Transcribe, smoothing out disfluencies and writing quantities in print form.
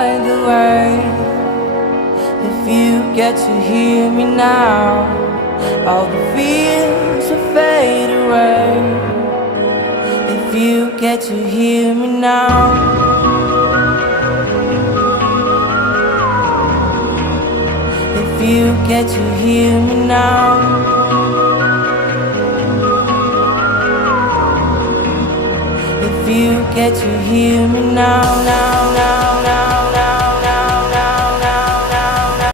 find the way. If you get to hear me now, all the fears will fade away. If you get to hear me now. If you get to hear me now. If you get to hear me now.